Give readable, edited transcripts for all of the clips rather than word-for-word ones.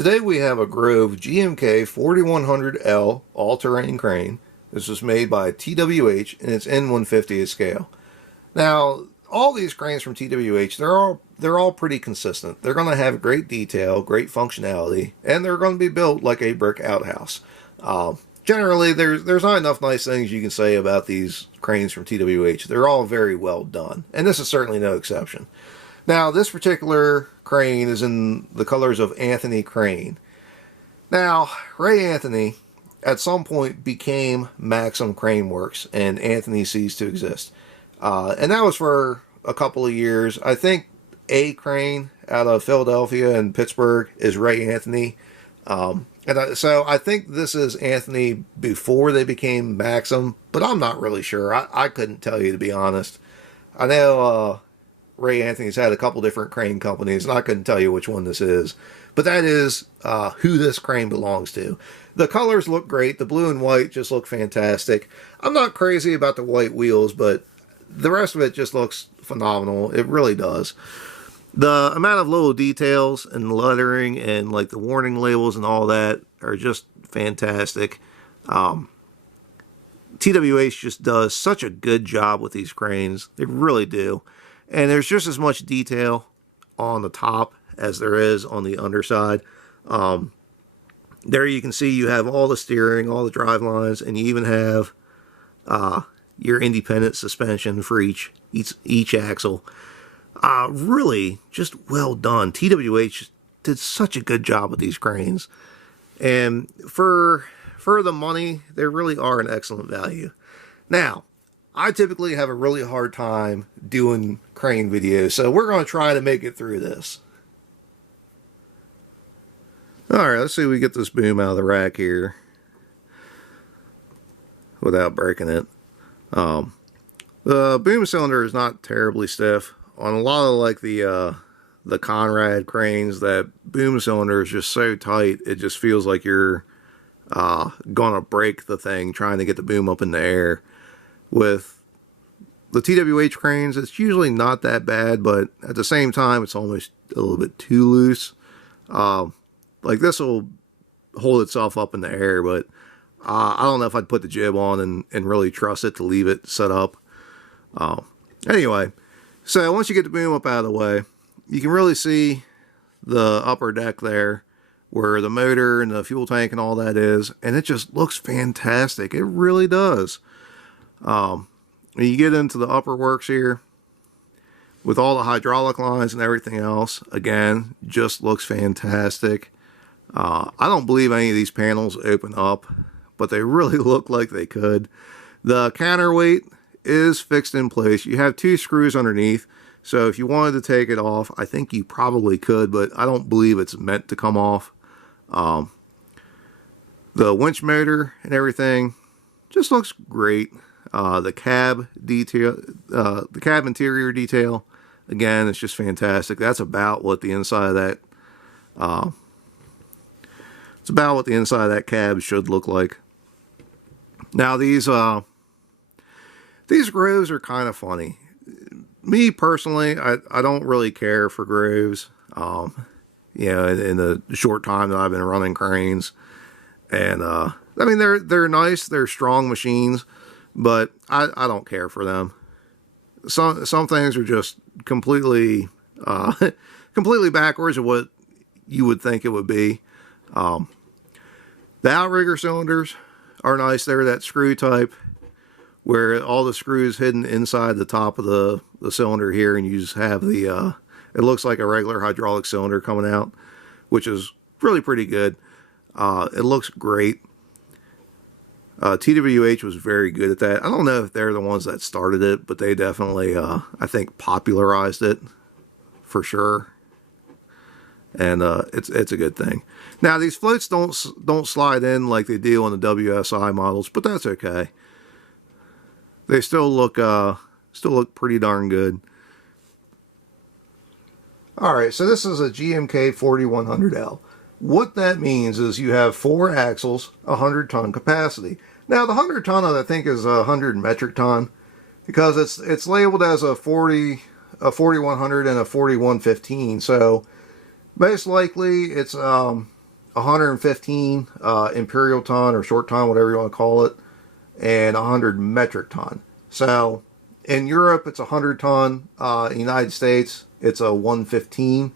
Today we have a Grove GMK 4100L all-terrain crane. This was made by TWH and it's in 1/50th scale. Now, all these cranes from TWH, they're all pretty consistent. They're going to have great detail, great functionality, and they're going to be built like a brick outhouse. Generally, there's not enough nice things you can say about these cranes from TWH. They're all very well done, and this is certainly no exception. Now, this particular crane is in the colors of Anthony Crane. Now, Ray Anthony at some point became Maxim Crane Works, and Anthony ceased to exist. And that was for a couple of years. I think A Crane out of Philadelphia and Pittsburgh is Ray Anthony. So I think this is Anthony before they became Maxim, but I'm not really sure. I couldn't tell you, to be honest. I know Ray Anthony's had a couple different crane companies, and I couldn't tell you which one this is. But that is who this crane belongs to. The colors look great. The blue and white just look fantastic. I'm not crazy about the white wheels, but the rest of it just looks phenomenal. It really does. The amount of little details and lettering and like the warning labels and all that are just fantastic. TWH just does such a good job with these cranes. They really do. And there's just as much detail on the top as there is on the underside. There you can see you have all the steering, all the drive lines, and you even have your independent suspension for each axle. Really just well done. TWH did such a good job with these cranes. And for the money, they really are an excellent value. Now, I typically have a really hard time doing crane videos, so we're going to try to make it through this. Alright, let's see if we get this boom out of the rack here without breaking it. The boom cylinder is not terribly stiff. On a lot of like the Conrad cranes, that boom cylinder is just so tight, it just feels like you're gonna break the thing trying to get the boom up in the air. With the TWH cranes, it's usually not that bad, but at the same time, it's almost a little bit too loose. Like this will hold itself up in the air, but I don't know if I'd put the jib on and really trust it to leave it set up. Anyway, so once you get the boom up out of the way, you can really see the upper deck there where the motor and the fuel tank and all that is, and it just looks fantastic. It really does. You get into the upper works here with all the hydraulic lines and everything else. Again, just looks fantastic. I don't believe any of these panels open up, but they really look like they could. The counterweight is fixed in place. You have two screws underneath, so if you wanted to take it off, I think you probably could, but I don't believe it's meant to come off. The winch motor and everything just looks great. The cab detail, the cab interior detail, again, it's just fantastic. That's about what the inside of that it's about what the inside of that cab should look like. Now these Groves are kind of funny. Me personally, I don't really care for Groves. You know, in the short time that I've been running cranes, and I mean they're nice, they're strong machines, but I don't care for them. Some things are just completely completely backwards of what you would think it would be. The Outrigger cylinders are nice. They're that screw type where all the screws hidden inside the top of the cylinder here, and you just have the it looks like a regular hydraulic cylinder coming out, which is really pretty good. It looks great. TWH was very good at that. I don't know if they're the ones that started it, but they definitely, I think, popularized it for sure. And it's a good thing. Now these floats don't slide in like they do on the WSI models, but that's okay. They still look pretty darn good. Alright, so this is a GMK 4100L. What that means is you have 4 axles, 100-ton capacity. Now the 100-ton I think is 100 metric ton, because it's labeled as a 4100 and a 4115. So most likely it's 115 imperial ton or short ton, whatever you want to call it, and 100 metric ton. So in Europe, it's 100 ton. In the United States, it's a 115.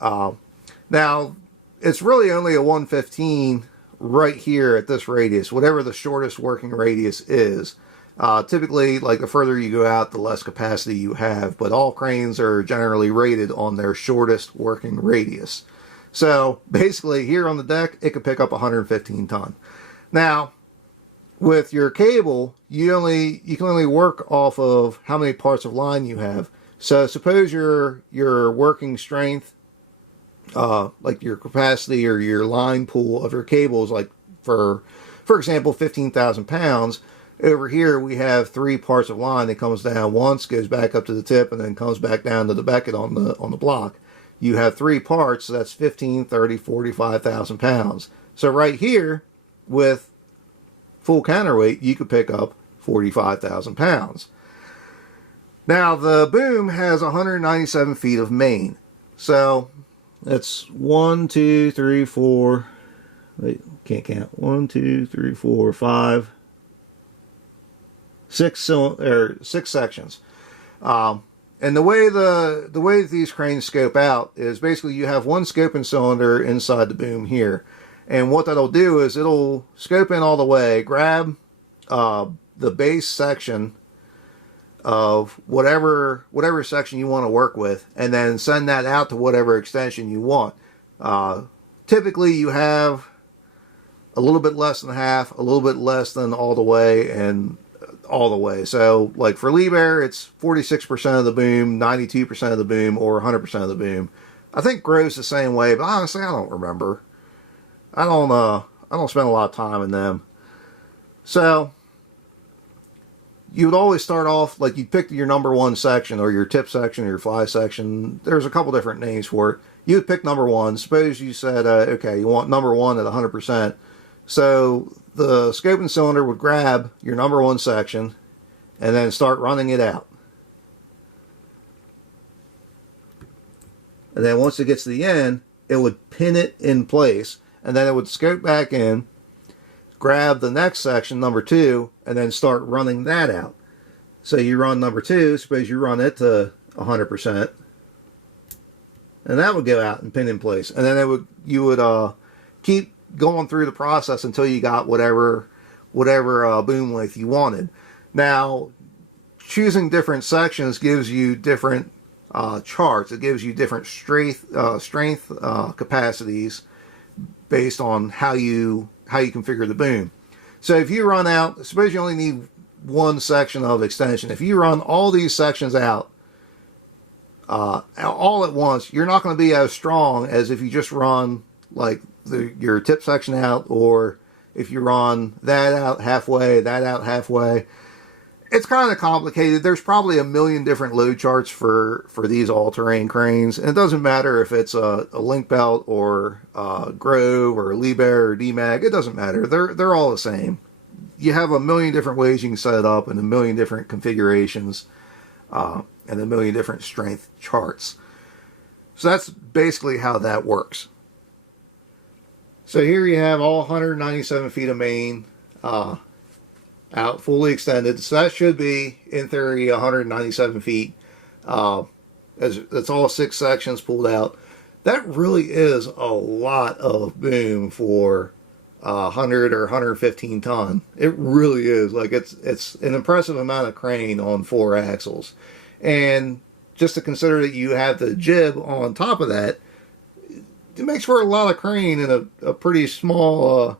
Now, it's really only a 115 right here at this radius, whatever the shortest working radius is. Typically, like the further you go out, the less capacity you have, but all cranes are generally rated on their shortest working radius. So basically here on the deck, it could pick up 115 ton. Now, with your cable, you can only work off of how many parts of line you have. So suppose your working strength, like your capacity or your line pool of your cables, like for example, 15,000 pounds. Over here we have 3 parts of line that comes down once, goes back up to the tip, and then comes back down to the becket on the block. You have 3 parts, so that's 15, 30, 45,000 pounds. So right here, with full counterweight, you could pick up 45,000 pounds. Now the boom has 197 feet of main. So that's 1, 2, 3, 4. Wait, can't count. 1, 2, 3, 4, 5. 6 sections. And the way that these cranes scope out is basically you have one scoping cylinder inside the boom here. And what that'll do is it'll scope in all the way, grab the base section of whatever section you want to work with, and then send that out to whatever extension you want. Typically you have a little bit less than half, a little bit less than all the way, and all the way. So like for Liebherr, it's 46% of the boom, 92% of the boom, or 100% of the boom. I think Grove's the same way, but honestly I don't remember. I don't spend a lot of time in them. So you would always start off, like you'd pick your number 1 section, or your tip section, or your fly section. There's a couple different names for it. You would pick number 1. Suppose you said, okay, you want number 1 at 100%. So the scoping cylinder would grab your number 1 section and then start running it out. And then once it gets to the end, it would pin it in place, and then it would scope back in, grab the next section, number 2, and then start running that out. So you run number 2, suppose you run it to 100%, and that would go out and pin in place. And then you would keep going through the process until you got whatever boom length you wanted. Now, choosing different sections gives you different charts. It gives you different strength capacities based on how you configure the boom. So if you run out, suppose you only need 1 section of extension. If you run all these sections out all at once, you're not going to be as strong as if you just run like your tip section out, or if you run that out halfway, that out halfway. It's kind of complicated. There's probably a million different load charts for these all-terrain cranes, and it doesn't matter if it's a link belt or Grove or Liebherr or DMAG. It doesn't matter. They're all the same. You have a million different ways you can set it up, and a million different configurations, and a million different strength charts. So that's basically how that works. So here you have all 197 feet of main out, fully extended. So that should be, in theory, 197 feet. That's all 6 sections pulled out. That really is a lot of boom for 100 or 115 ton. It really is. Like it's an impressive amount of crane on 4 axles. And just to consider that you have the jib on top of that, it makes for a lot of crane in a pretty small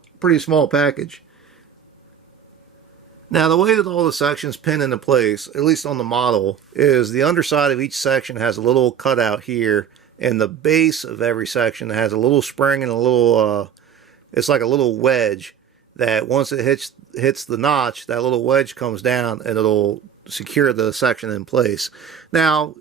package. Now, the way that all the sections pin into place, at least on the model, is the underside of each section has a little cutout here, and the base of every section has a little spring and a little, it's like a little wedge that once it hits the notch, that little wedge comes down and it'll secure the section in place. Now,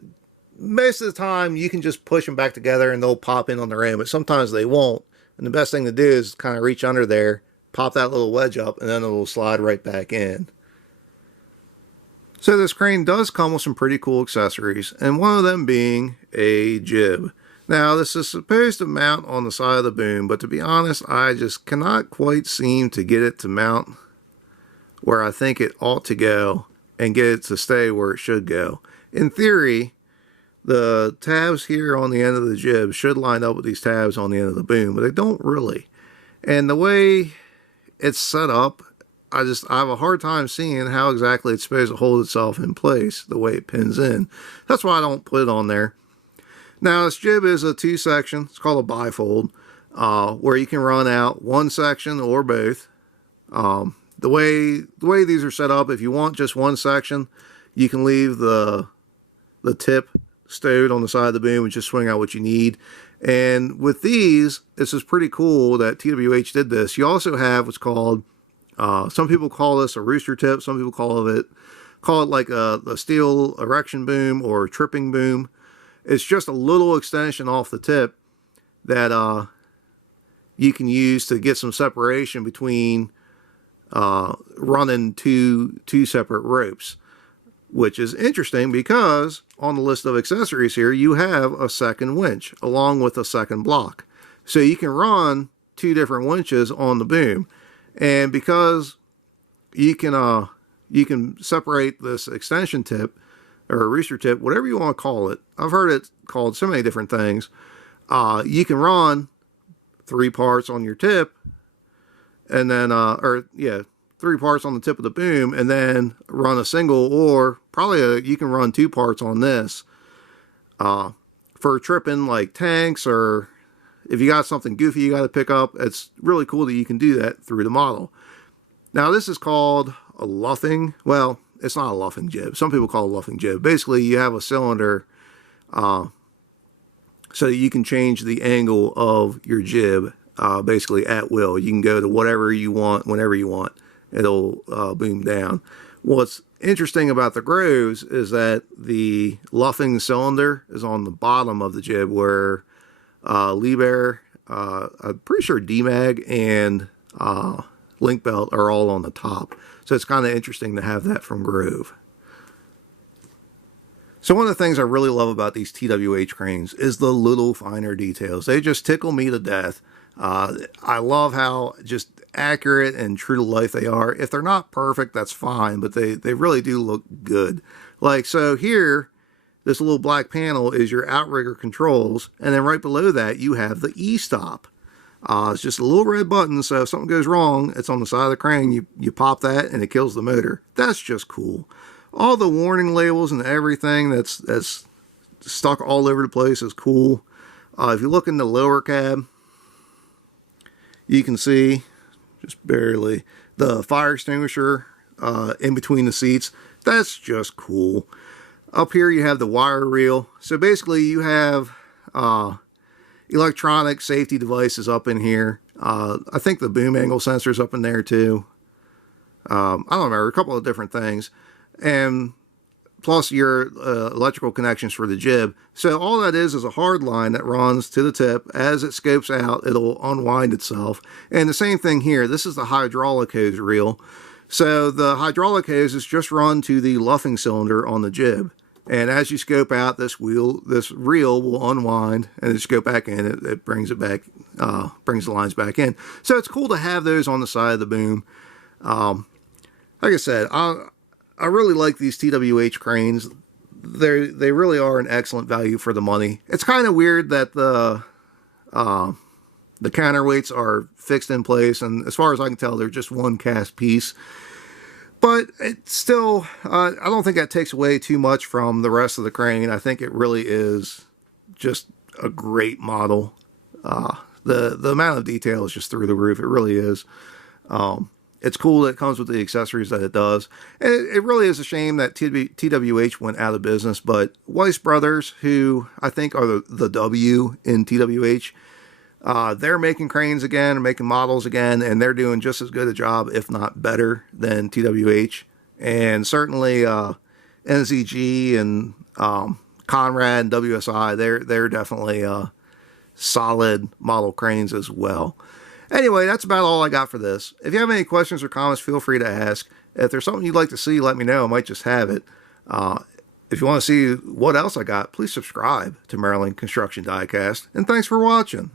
most of the time you can just push them back together and they'll pop in on their own, but sometimes they won't. And the best thing to do is kind of reach under there, pop that little wedge up, and then it'll slide right back in. So this crane does come with some pretty cool accessories, and one of them being a jib. Now, this is supposed to mount on the side of the boom, but to be honest, I just cannot quite seem to get it to mount where I think it ought to go and get it to stay where it should go. In theory, the tabs here on the end of the jib should line up with these tabs on the end of the boom, but they don't really. And the way it's set up, I have a hard time seeing how exactly it's supposed to hold itself in place the way it pins in. That's why I don't put it on there. Now, this jib is a 2-section. It's called a bifold, where you can run out one section or both. The way these are set up, if you want just one section, you can leave the tip stowed on the side of the boom and just swing out what you need. And with these, this is pretty cool that TWH did this. You also have what's called, some people call this a rooster tip. Some people call it like a steel erection boom or tripping boom. It's just a little extension off the tip that you can use to get some separation between running two separate ropes, which is interesting because on the list of accessories here, you have a second winch along with a second block. So you can run 2 different winches on the boom. And because you can separate this extension tip or a rooster tip, whatever you want to call it. I've heard it called so many different things. You can run 3 parts on your tip and then, 3 parts on the tip of the boom and then run a single, or probably you can run 2 parts on this for tripping like tanks, or if you got something goofy you got to pick up. It's really cool that you can do that through the model. Now, this is called a luffing. Well, it's not a luffing jib. Some people call it a luffing jib. Basically, you have a cylinder so that you can change the angle of your jib basically at will. You can go to whatever you want, whenever you want. It'll boom down. What's interesting about the Groves is that the luffing cylinder is on the bottom of the jib, where Liebherr, I'm pretty sure DMAG and Link Belt are all on the top. So it's kind of interesting to have that from Grove. So one of the things I really love about these TWH cranes is the little finer details. They just tickle me to death. I love how just accurate and true to life they are. If they're not perfect, that's fine, but they really do look good. Like, so here, this little black panel is your outrigger controls, and then right below that you have the e-stop. It's just a little red button, so if something goes wrong, it's on the side of the crane, you pop that and it kills the motor. That's just cool. All the warning labels and everything that's stuck all over the place is cool. If you look in the lower cab, you can see, just barely, the fire extinguisher in between the seats. That's just cool. Up here you have the wire reel. So basically you have electronic safety devices up in here. I think the boom angle sensor's up in there too. I don't remember, a couple of different things. And plus your electrical connections for the jib. So all that is a hard line that runs to the tip. As it scopes out, it'll unwind itself. And the same thing here. This is the hydraulic hose reel. So the hydraulic hose is just run to the luffing cylinder on the jib. And as you scope out, this reel will unwind, and as you go back in, it brings it back, brings the lines back in. So it's cool to have those on the side of the boom. Like I said, I really like these TWH cranes. They really are an excellent value for the money. It's kind of weird that the counterweights are fixed in place, and as far as I can tell, they're just one cast piece. But it's still, I don't think that takes away too much from the rest of the crane. I think it really is just a great model. The amount of detail is just through the roof. It really is. It's cool that it comes with the accessories that it does. And it really is a shame that TWH went out of business, but Weiss Brothers, who I think are the W in TWH, they're making cranes again, making models again, and they're doing just as good a job, if not better, than TWH. And certainly NZG and Conrad and WSI, they're definitely solid model cranes as well. Anyway, that's about all I got for this. If you have any questions or comments, feel free to ask. If there's something you'd like to see, let me know. I might just have it. If you want to see what else I got, please subscribe to Maryland Construction Diecast, and thanks for watching.